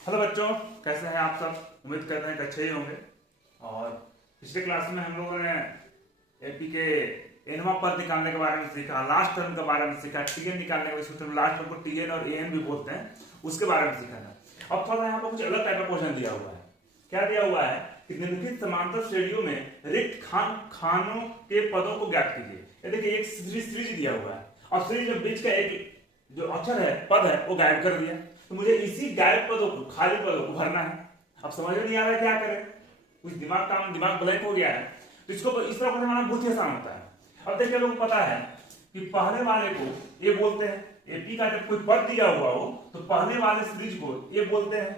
Hello बच्चों, कैसे हैं आप सब। उम्मीद करते हैं कि अच्छे ही होंगे। और पिछले क्लास में हम लोगों ने एपी के एनवा पद निकालने के बारे में सीखा, लास्ट टर्म के बारे में सीखा, टीएन निकालने के सूत्र में लास्ट टर्म को टीएन और एएन भी बोलते हैं, उसके बारे में सीखा था। अब थोड़ा यहाँ पर कुछ अलग टाइप का क्वेश्चन दिया हुआ है। क्या दिया हुआ है कि निम्नलिखित समांतर श्रेणियों में रिक्त खानों के पदों को ज्ञात कीजिए। ये देखिए एक सीरीज दिया हुआ है और सीरीज में बीच का एक जो अक्षर है, पद है, वो गायब कर दिया। तो मुझे इसी गायब पदों को, खाली पदों को भरना है। अब समझ में नहीं आ रहा है क्या करें, कुछ दिमाग ब्लैंक हो गया है। तो इसको इस तरह बनाना बहुत ही आसान होता है। अब देखिए लोगों को पता है कि पहले वाले को ये बोलते हैं, एपी का जब कोई पद दिया हुआ हो तो पहले वाले सीरीज को ये बोलते हैं।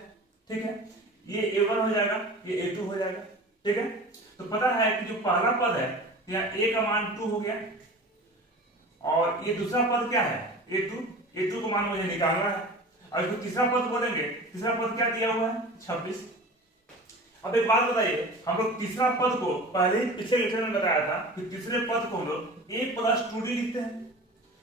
ठीक है, ये A1 हो जाएगा, ये A2 हो जाएगा। ठीक है, तो पता है कि जो पहला पद है यहाँ A का मान 2 हो गया और ये दूसरा पद क्या है A2 को मान मुझे निकालना है। और इसको तीसरा पद बोलेंगे, तीसरा पद क्या दिया हुआ है 26। अब एक बात बताइए, हम लोग तीसरा पद को पहले ही पिछले लेक्चर में बताया था कि तीसरे पद को हम लोग A+2D लिखते हैं।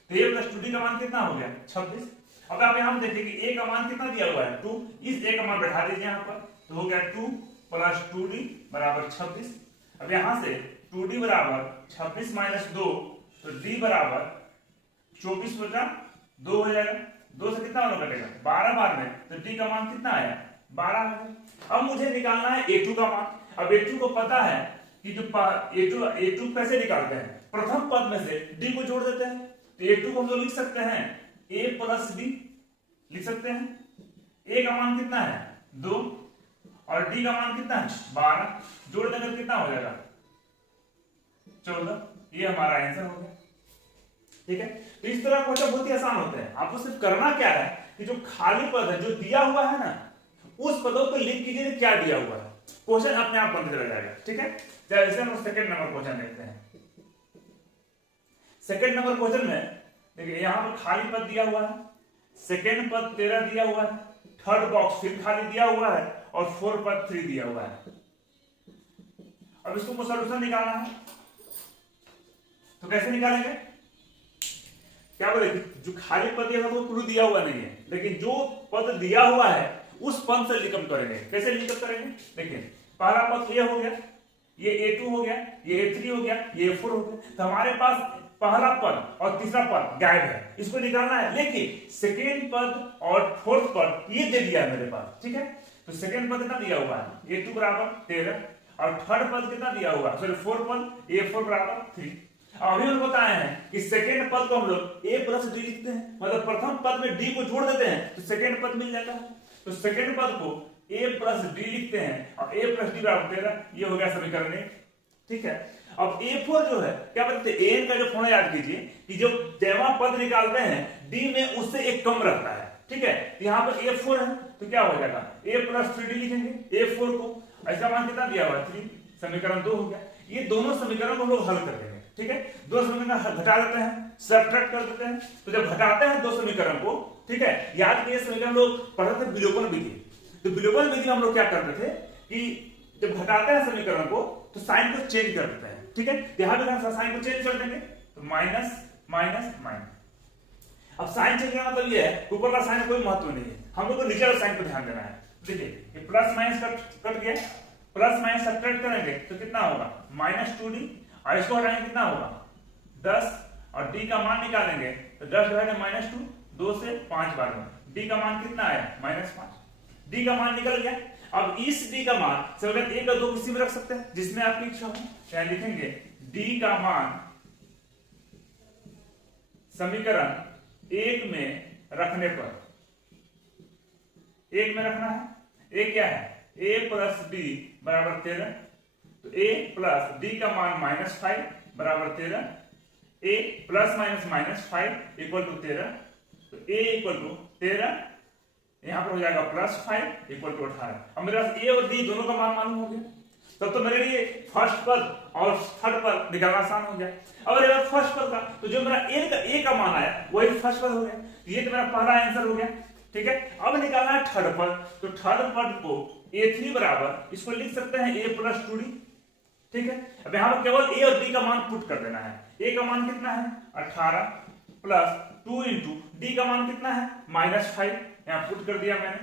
तो A+2D का मान कितना हो गया 26। अब आप यहां देखिए कि A का मान कितना दिया हुआ है 2, इस A का मान बैठा दीजिए यहाँ पर, तो हो गया 2 + 2D बराबर 26। अब यहां से 2D बराबर 26 - 2, तो D बराबर 24 बटा 2 हो जाएगा। 2 से कितना होगा कटेगा 12 बार में, तो D का मान कितना आया 12 है। अब मुझे निकालना है A2 का मान। अब A2 को पता है कि जो A2 कैसे निकालते हैं, प्रथम पद में से D को जोड़ देते हैं। तो A2 को हम लोग लिख सकते हैं A + D लिख सकते हैं। A का मान कितना है 2 और D का मान कितना है 12, जोड़ देकर कितना हो जाएगा 14। ये हमारा आंसर हो गया। ठीक है, तो इस तरह क्वेश्चन बहुत ही आसान होते हैं। आपको सिर्फ करना क्या है कि जो खाली पद है जो दिया हुआ है ना, उस पदों को लिख कीजिए क्या दिया हुआ है, क्वेश्चन अपने आप बनते चला जाएगा। ठीक है, जैसे हम सेकंड नंबर क्वेश्चन देखते हैं। सेकंड नंबर क्वेश्चन में देखिए यहां पर खाली पद दिया हुआ है, सेकंड पद 13 दिया हुआ है, थर्ड बॉक्स फिर खाली दिया हुआ है और फोर्थ पद 3 दिया हुआ है। अब इसको सॉल्यूशन निकालना है, तो कैसे निकालेंगे, क्या बोले, जो खाली पद दिया था वो क्लू दिया हुआ नहीं है, लेकिन जो पद दिया हुआ है उस पद से लिखम करेंगे। कैसे लिखम करेंगे, देखिए पहला पद ये हो गया, ये A2 हो गया, ये A3 हो गया, ये A4 हो गया। तो हमारे पास पहला पद और तीसरा पद गायब है, इसको निकालना है। लेकिन सेकेंड पद और फोर्थ पद ये दे दिया है मेरे पास। ठीक है, तो सेकेंड पद कितना दिया हुआ है A2 बराबर 13 और थर्ड पद कितना दिया हुआ, सॉरी फोर्थ पद A4 बराबर 3। अभी हम बताए हैं कि सेकेंड पद को हम लोग A+D लिखते हैं, मतलब प्रथम पद में D को जोड़ देते हैं तो सेकेंड पद मिल जाता है। तो सेकेंड पद को A+D लिखते हैं और A+D बराबर 13, ये हो गया समीकरण 1। ठीक है, अब A4 जो है क्या बोलते हैं, एन का जो फॉर्मूला याद कीजिए कि जो जैवा पद निकालते हैं D में उससे एक कम रहता है। ठीक है, यहाँ पर A4 है तो क्या हो जाएगा A+3D लिखेंगे A4 को, ऐसा मान कितना दिया हुआ 3, समीकरण 2 हो गया। ये दोनों समीकरण को हम लोग हल कर देंगे। ठीक है, दो समीकरण घटा देते हैं, सब्ट्रैक्ट कर देते हैं। तो जब घटाते हैं दो समीकरण को, ठीक है, याद कीजिए समीकरण लोग पढ़ते थे विलोपन विधि। तो विलोपन विधि हम लोग क्या करते थे कि जब घटाते हैं समीकरण को तो साइन को चेंज कर देते हैं। ठीक है, यहां भी साइन को चेंज कर देंगे, तो माइनस माइनस माइनस। अब साइन चेंज करना मतलब ये है, ऊपर का साइन कोई महत्व नहीं है, हम लोग को नीचे वाला साइन को ध्यान देना है। देखिए ये प्लस माइनस कट गया, प्लस माइनस सब्ट्रैक्ट करेंगे तो कितना होगा -2D और इसको हटाएंगे कितना होगा 10 और D का मान निकालेंगे तो 10 - 2, 2 से 5 बार में D का मान कितना आया -5। D का मान निकल गया। अब इस D का मान समीकरण 1 और 2 किसी में रख सकते हैं जिसमें आपकी इच्छा हो। क्या लिखेंगे D का मान समीकरण 1 में रखने पर, 1 में रखना है, A क्या है A+D बराबर 13, तो A+D का मान -5 बराबर 13, A +- -5 = 13, तो A = 13, यहां पर हो जाएगा +5 = 18। अब मेरे पास A और D दोनों का मान मालूम हो गया, तब तो मेरे लिए फर्स्ट पद और थर्ड पद निकालना आसान हो गया। अब अगर फर्स्ट पद का तो जो मेरा A का मान आया वही फर्स्ट पद हो गया, ये तो मेरा पहला आंसर हो गया। ठीक है, अब निकालना है थर्ड पद, तो थर्ड पद को A3 बराबर, इसको लिख सकते हैं A+2D। ठीक है, अब यहां पर केवल A और D का मान पुट कर देना है। A का मान कितना है 18 प्लस 2 × D का मान कितना है -5, यहां पुट कर दिया मैंने।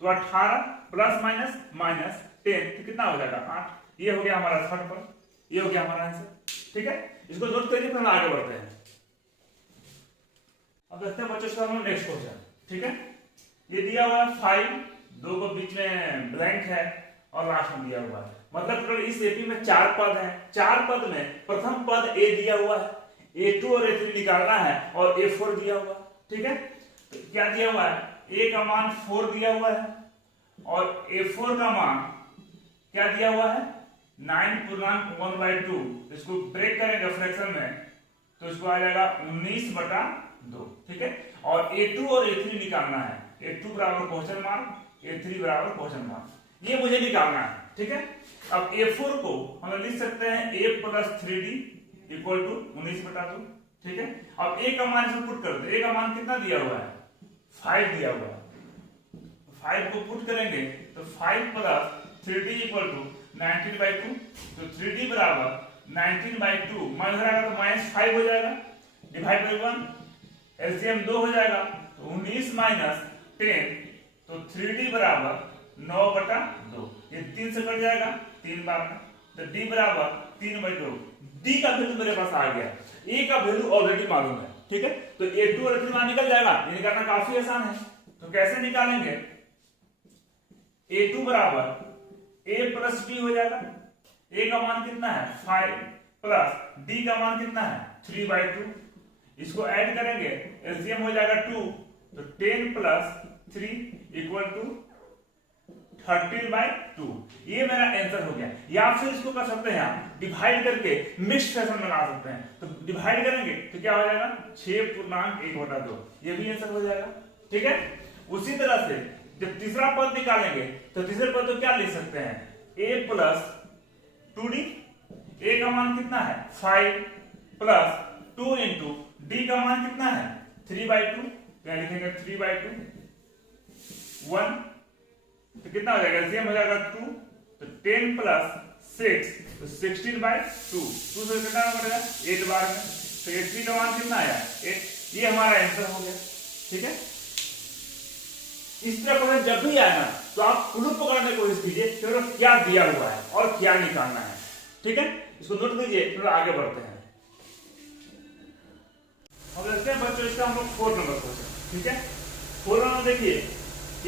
तो 18 प्लस माइनस माइनस 10 तो कितना हो जाएगा 8। ये हो गया हमारा थर्ड पद, ये हो गया हमारा आंसर। ठीक है, इसको नोट करिए, फिर हम आगे बढ़ते हैं। अब देखते हैं बच्चों इसका हम नेक्स्ट क्वेश्चन। ठीक है, ये दिया हुआ है 5, 2 को बीच में ब्लैंक है और लास्ट में दिया हुआ है, मतलब टोटल इस एपी में 4 पद हैं। 4 पद में प्रथम पद ए दिया हुआ है, A2 और A3 निकालना है और A4 दिया हुआ। ठीक है, तो क्या दिया हुआ है, A का मान 4 दिया हुआ है और A4 का मान क्या दिया हुआ है 9.1/2। इसको ब्रेक करेंगे फ्रैक्शन में तो इसको आ जाएगा 19/2। ठीक है, और A2 और A3 निकालना है, A2 बराबर क्वेश्चन मार्क, A3 बराबर क्वेश्चन मार्क, ये मुझे निकालना है। ठीक है, अब A4 को हम लिख सकते हैं A + 3D इक्वल टू 19/2। ठीक है, अब A का मान इसमें पुट कर दो। A का मान कितना दिया हुआ है 5 दिया हुआ है, 5 को पुट करेंगे तो 5 + 3D इक्वल टू 19/2। तो 3D बराबर 19/2 माइनस आएगा तो -5 हो जाएगा, डिवाइड बाई 1, एलसीएम 2 हो जाएगा तो 19 माइनस 10, तो 3D बराबर 9/2। ये 3 से कट जाएगा 3 बार में, तो D बराबर 3/2। D का वैल्यू मेरे पास आ गया, A का वैल्यू ऑलरेडी मालूम है। ठीक है, तो A2 और A3 निकल जाएगा, ये निकालना काफी आसान है। तो कैसे निकालेंगे, A2 बराबर A + D हो जाएगा। A का मान कितना है 5 प्लस D का मान कितना है 3/2। इसको ऐड करेंगे, एलसीएम हो जाएगा 2, तो 10 + 3 इक्वल टू 13/2। ये मेरा आंसर हो गया। या फिर इसको कर सकते हैं आप डिवाइड करके मिक्स्ड फैशन बना सकते हैं। तो डिवाइड करेंगे तो क्या हो जाएगा 6.1/2, ये भी आंसर हो जाएगा। ठीक है, उसी तरह से जब तीसरा पद निकालेंगे तो तीसरे पद को क्या लिख सकते हैं A + 2D। A का मान कितना है 5 प्लस 2 इंटू D का मान कितना है 3/2, तो यहां लिखेंगे 3/2 1, तो कितना हो जाएगा एलसीएम हो जाएगा 2, तो 10 + 6 तो 16/2। 2 से कितना कटेगा 8 बार में, तो A3 का मान कितना आया 8। ये हमारा आंसर हो गया। ठीक है, इस तरह क्वेश्चन जब भी आए ना तो आप क्लू पकड़ने की कोशिश कीजिए कि क्या दिया हुआ है और क्या निकालना है। ठीक है, इसको नोट कीजिए, फिर आगे बढ़ते हैं। अब देखते हैं बच्चों इसका हम लोग 4 नंबर क्वेश्चन। ठीक है, 4 नंबर देखिए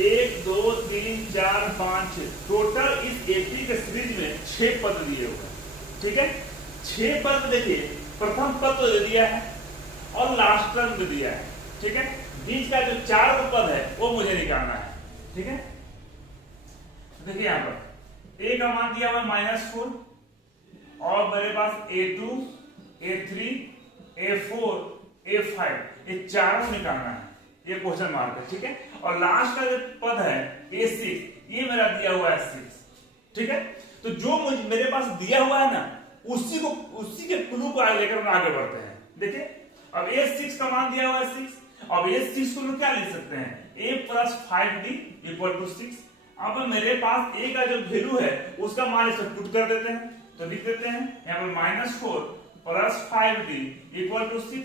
1 2 3 4 5 6, टोटल इस एपी के सीरीज में 6 पद दिए हुए हैं। ठीक है, 6 पद देखिए, प्रथम पद तो दे दिया है और लास्ट टर्म दे दिया है। ठीक है, बीच का जो 4 पद है वो मुझे निकालना है। ठीक है, देखिए यहां पर A का मान दिया हुआ -4 और मेरे पास A2 A3 A4 A5, ये चारों निकालना है, ये क्वेश्चन मार्क है। ठीक है, और लास्ट का जो पद है A6, ये मेरा दिया हुआ है 6। ठीक है, तो जो मेरे पास दिया हुआ है ना उसी के क्लू को लेकर हम आगे बढ़ते हैं। देखिए अब A6 का मान दिया हुआ है 6, अब A6 को लोग क्या लिख सकते हैं A + 5D = 6। अब मेरे पास A का जो वैल्यू है उसका मान इसमें पुट कर देते हैं, तो लिख देते हैं यहाँ पर -4 + 5D = 6,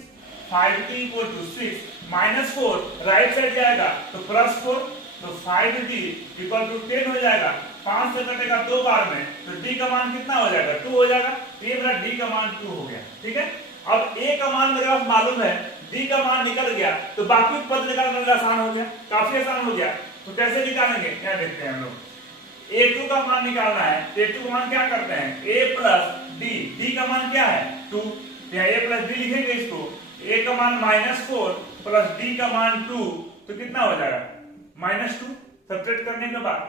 5D = 6, -4 राइट साइड जाएगा तो +4, तो 5D = 10 हो जाएगा। 5 से कटेगा 2 बार में, तो D का मान कितना हो जाएगा 2 हो जाएगा, तो ये मेरा D का मान 2 हो गया। ठीक है, अब A का मान मेरे पास मालूम है, D का मान निकल गया, तो बाकी पद निकालना मेरा आसान हो गया, काफी आसान हो गया। तो कैसे निकालेंगे क्या देखते हैं हम लोग। A2 का मान निकालना है, A2 का मान क्या करते हैं A + D, D का मान क्या है 2, यहाँ A + D लिखेंगे इसको। A का मान -4 + D का मान 2, तो कितना हो जाएगा -2। सब्ट्रैक्ट करने के बाद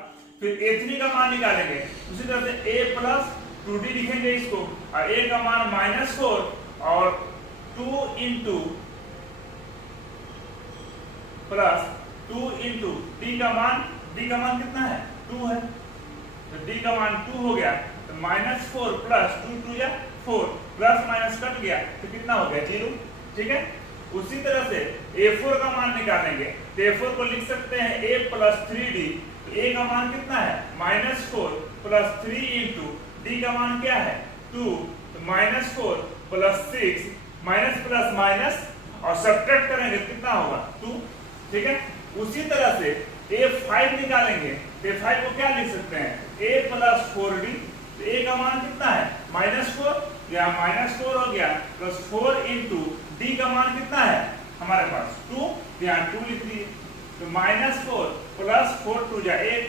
फिर A3 का मान निकालेंगे, उसी तरह से A + 2D लिखेंगे इसको, और A का मान -4 और 2 इंटू प्लस 2 इंटू D का मान कितना है 2 है, तो D का मान 2 हो गया, तो -4 + 2 2 या 4, प्लस माइनस कट गया तो कितना हो गया 0। ठीक है, उसी तरह से A4 का मान निकालेंगे, तो A4 को लिख सकते हैं A + 3D। तो A का मान कितना है -4 + 3 इंटू D का मान क्या है 2, तो -4 + 6 माइनस प्लस माइनस और सब्ट्रैक्ट करेंगे कितना होगा 2। ठीक है, उसी तरह से A5 निकालेंगे तो A5 को क्या लिख सकते हैं, A प्लस 4D। तो A का मान कितना है -4, या -4 हो गया, प्लस 4 इंटू D का मान कितना है हमारे पास 2, यहाँ 2 लिख दिए। तो -4 प्लस 4 2 जा 8,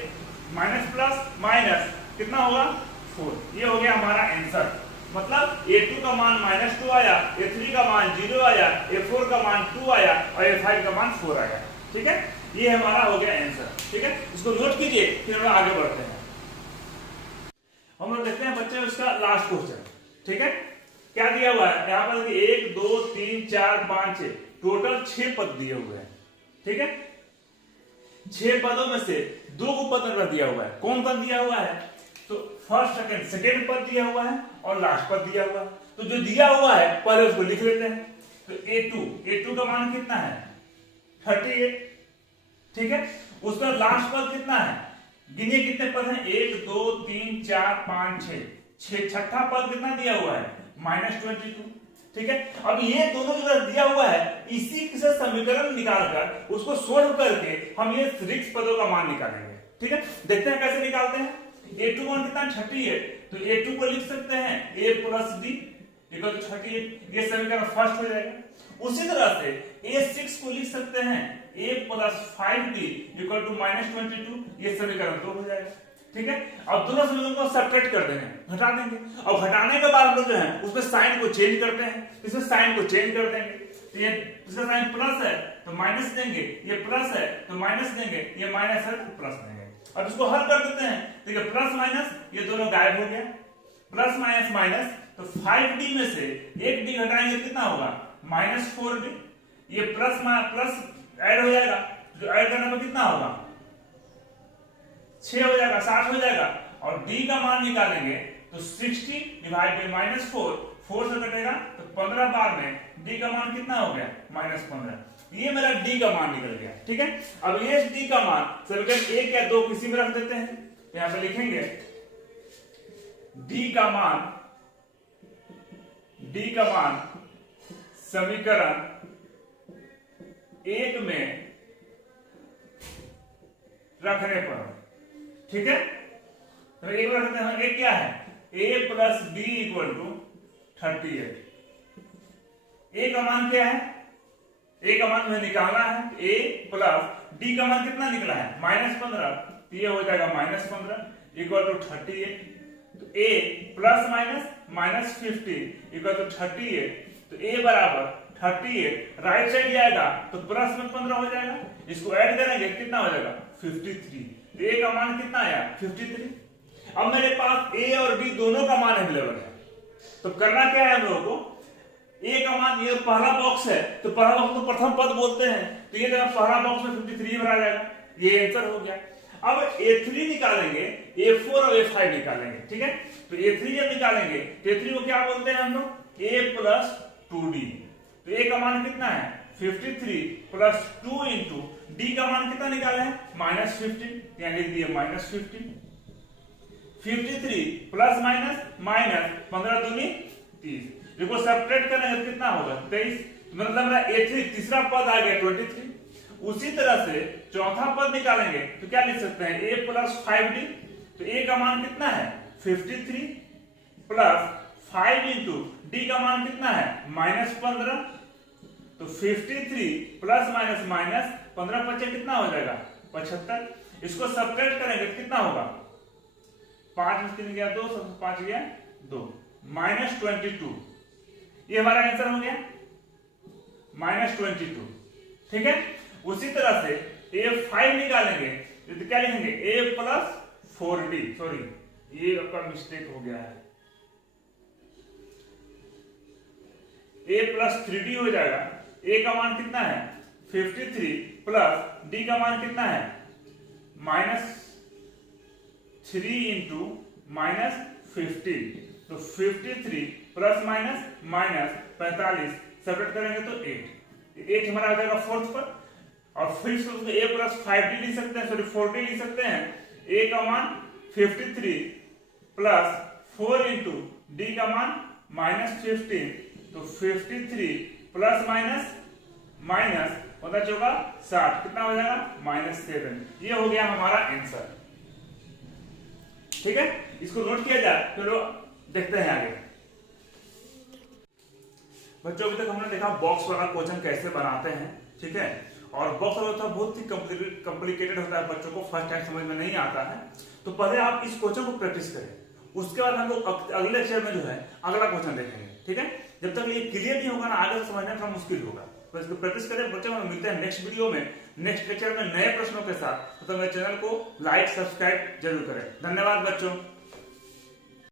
माइनस प्लस माइनस कितना होगा 4। ये हो गया हमारा आंसर। मतलब A2 का मान -2 आया, A3 का मान 0 आया, A4 का मान 2 आया और A5 का मान 4 आया। ठीक है, ये हमारा हो गया आंसर। ठीक है, इसको नोट कीजिए, फिर हम लोग आगे बढ़ते हैं। हम लोग देखते हैं बच्चे उसका लास्ट क्वेश्चन। ठीक है, क्या दिया हुआ है यहाँ पर, 1 2 3 4 5 6 टोटल 6 पद दिए हुए हैं। ठीक है, 6 पदों में से 2 को पद नंबर दिया हुआ है। कौन पद दिया हुआ है, तो फर्स्ट सेकेंड पद दिया हुआ है और लास्ट पद दिया हुआ है। तो जो दिया हुआ है पहले उसको लिख लेते हैं। तो A2 का मान कितना है 38। ठीक है, उसका लास्ट पद कितना है, गिनिए कितने पद हैं, 1 2 3 4 5 6, छठा पद कितना दिया हुआ है -22। ठीक है, अब ये दोनों जो दिया हुआ है इसी से समीकरण निकालकर उसको सोल्व करके हम ये रिक्त पदों का मान निकालेंगे। ठीक है, देखते हैं कैसे निकालते हैं। A2 मान कितना 38, तो A2 को लिख सकते हैं A plus D equal to 38, ये समीकरण फर्स्ट हो जाएगा। उसी तरह से A6 को लिख सकते हैं A plus 5D equal to -22, ये समीकरण 2 हो जाएगा। ठीक है, अब दोनों समीकरणों को सब्ट्रैक्ट कर देंगे, घटा देंगे। अब घटाने के बाद हम लोग जो है उसमें साइन को चेंज करते हैं, इसमें साइन को चेंज कर देंगे। तो ये इसका साइन प्लस है तो माइनस देंगे, ये प्लस है तो माइनस देंगे, ये माइनस है तो प्लस देंगे। अब इसको हल कर देते हैं, देखिए प्लस माइनस ये दोनों गायब हो गया, प्लस माइनस माइनस, तो 5D में से 1D घटाएंगे कितना होगा -4D, ये प्लस प्लस ऐड हो जाएगा, जो ऐड करने पर कितना होगा 6 हो जाएगा, 60 हो जाएगा। और D का मान निकालेंगे तो 60 डिवाइड बाय -4, 4 से कटेगा तो 15 बार में D का मान कितना हो गया -15। ये मेरा D का मान निकल गया। ठीक है, अब ये D का मान समीकरण 1 या 2 किसी में रख देते हैं। यहां पे लिखेंगे D का मान समीकरण 1 में रखने पर, ठीक है, तो एक बार रखते हैं। एक क्या है A plus B equal to 38। A का मान क्या है, A का मान हमें निकालना है, A प्लस D का मान कितना निकला है -15, तो ये हो जाएगा -15 इक्वल टू 38। तो A plus minus -15 equal to 38, तो A बराबर 38, राइट साइड जाएगा तो प्लस में 15 हो जाएगा, इसको ऐड करेंगे कितना हो जाएगा 53। तो A का मान कितना आया 53। अब मेरे पास A और B दोनों का मान अवेलेबल है, तो करना क्या है हम लोगों को, A का मान ये पहला बॉक्स है तो पहला बॉक्स को प्रथम पद बोलते हैं, तो ये पहला बॉक्स में 53 भरा जाएगा, ये आंसर हो गया। अब A3 निकालेंगे, A4 और A5 निकालेंगे। ठीक है, तो A3 जब निकालेंगे तो A3 को क्या बोलते हैं हम लोग A प्लस 2D। तो A का मान कितना है 53 प्लस 2 इंटू D का मान कितना निकाले हैं -15, यहाँ लिख दिए -15। 53 प्लस माइनस 15 दूनी 30, इसको सब्ट्रैक्ट करेंगे तो कितना होगा 23, मतलब मेरा A3 तीसरा पद आ गया 23। उसी तरह से चौथा पद निकालेंगे तो क्या लिख सकते हैं A प्लस 5D। तो A का मान कितना है 53 प्लस 5 इंटू D का मान कितना है -15, तो 53 प्लस माइनस 15 बचे कितना हो जाएगा 75। इसको सब्ट्रैक्ट करेंगे तो कितना होगा 5 में 3 गया 2, 5 गया 2, -22। ये हमारा आंसर हो गया -22। ठीक है, उसी तरह से A5 निकालेंगे तो क्या लिखेंगे A प्लस 4D, सॉरी ये आपका मिस्टेक हो गया है, A प्लस 3D हो जाएगा। A का मान कितना है 53 प्लस D का मान कितना है -3 इंटू -15, तो 53 प्लस माइनस 45 सेपरेट करेंगे तो 8 हमारा आ जाएगा फोर्थ पर। और फिर से उसको A प्लस 5D लिख सकते हैं, सॉरी 4D लिख सकते हैं। A का मान 53 प्लस 4 इंटू D का मान -15, तो 53 प्लस माइनस 15 चौका 60, कितना हो जाएगा -7। ये हो गया हमारा आंसर। ठीक है, इसको नोट किया जाए, चलो देखते हैं आगे। बच्चों अभी तक हमने देखा बॉक्स वाला क्वेश्चन कैसे बनाते हैं। ठीक है, और बॉक्स वाला होता है बहुत ही कॉम्प्लिकेटेड होता है, बच्चों को फर्स्ट टाइम समझ में नहीं आता है। तो पहले आप इस क्वेश्चन को प्रैक्टिस करें, उसके बाद हम लोग अगले लेक्चर में जो है अगला क्वेश्चन देखेंगे। ठीक है, जब तक ये क्लियर नहीं होगा ना, आगे से समझना थोड़ा मुश्किल होगा। तो इसको प्रैक्टिस करें बच्चों। हम मिलते हैं नेक्स्ट वीडियो में, नेक्स्ट लेक्चर में नए प्रश्नों के साथ। तो मेरे चैनल को लाइक सब्सक्राइब जरूर करें। धन्यवाद बच्चों।